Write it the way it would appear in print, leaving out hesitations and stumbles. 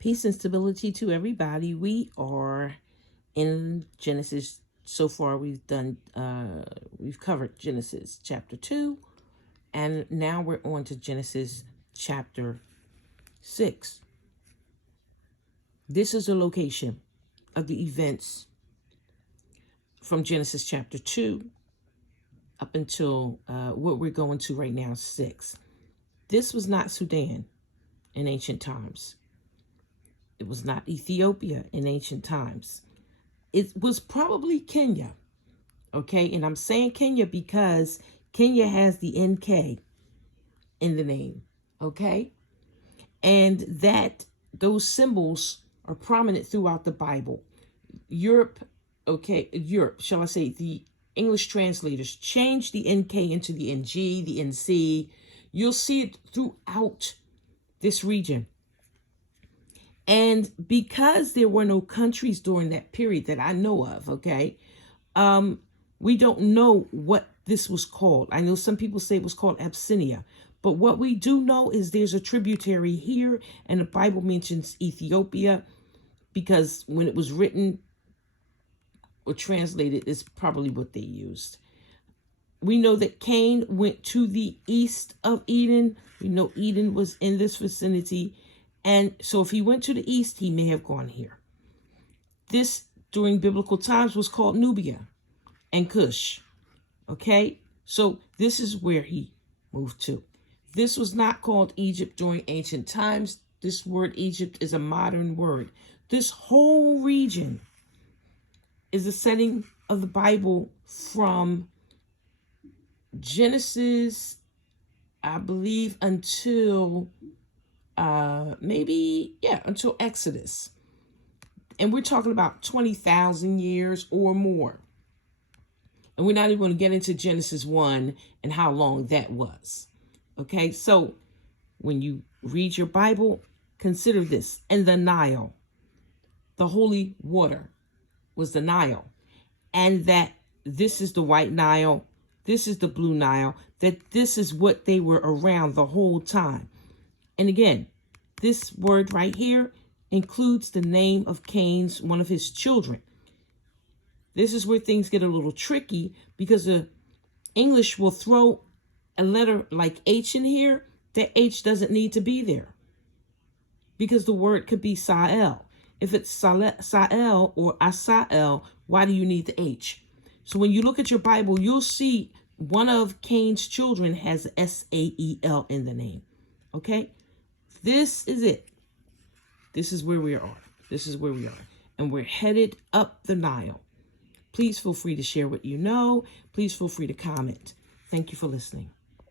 Peace and stability to everybody. We are in Genesis. So far, we've covered Genesis chapter 2, and now we're on to Genesis chapter 6. This is a location of the events from Genesis chapter 2 up until what we're going to right now, 6. This was not Sudan in ancient times. It was not Ethiopia in ancient times. It was probably Kenya, okay? And I'm saying Kenya because Kenya has the NK in the name, okay? And those symbols are prominent throughout the Bible. Europe, shall I say, the English translators changed the NK into the NG, the NC. You'll see it throughout this region. And because there were no countries during that period that I know of, okay, we don't know what this was called. I know some people say it was called Abyssinia, but what we do know is there's a tributary here, and the Bible mentions Ethiopia because when it was written or translated, it's probably what they used. We know that Cain went to the east of Eden. We know Eden was in this vicinity. And so if he went to the east, he may have gone here. This, during biblical times, was called Nubia and Cush. Okay? So this is where he moved to. This was not called Egypt during ancient times. This word Egypt is a modern word. This whole region is a setting of the Bible from Genesis, I believe, until until Exodus. And we're talking about 20,000 years or more. And we're not even going to get into Genesis 1 and how long that was. Okay, so when you read your Bible, consider this. And the Nile, the holy water, was the Nile. And that this is the White Nile, this is the Blue Nile, that this is what they were around the whole time. And again, this word right here includes the name of Cain's, one of his children. This is where things get a little tricky because the English will throw a letter like H in here. That H doesn't need to be there because the word could be Sa'el. If it's Sa'el or Asael, why do you need the H? So when you look at your Bible, you'll see one of Cain's children has Sael in the name. Okay? This is it. This is where we are. This is where we are. And we're headed up the Nile. Please feel free to share what you know. Please feel free to comment. Thank you for listening.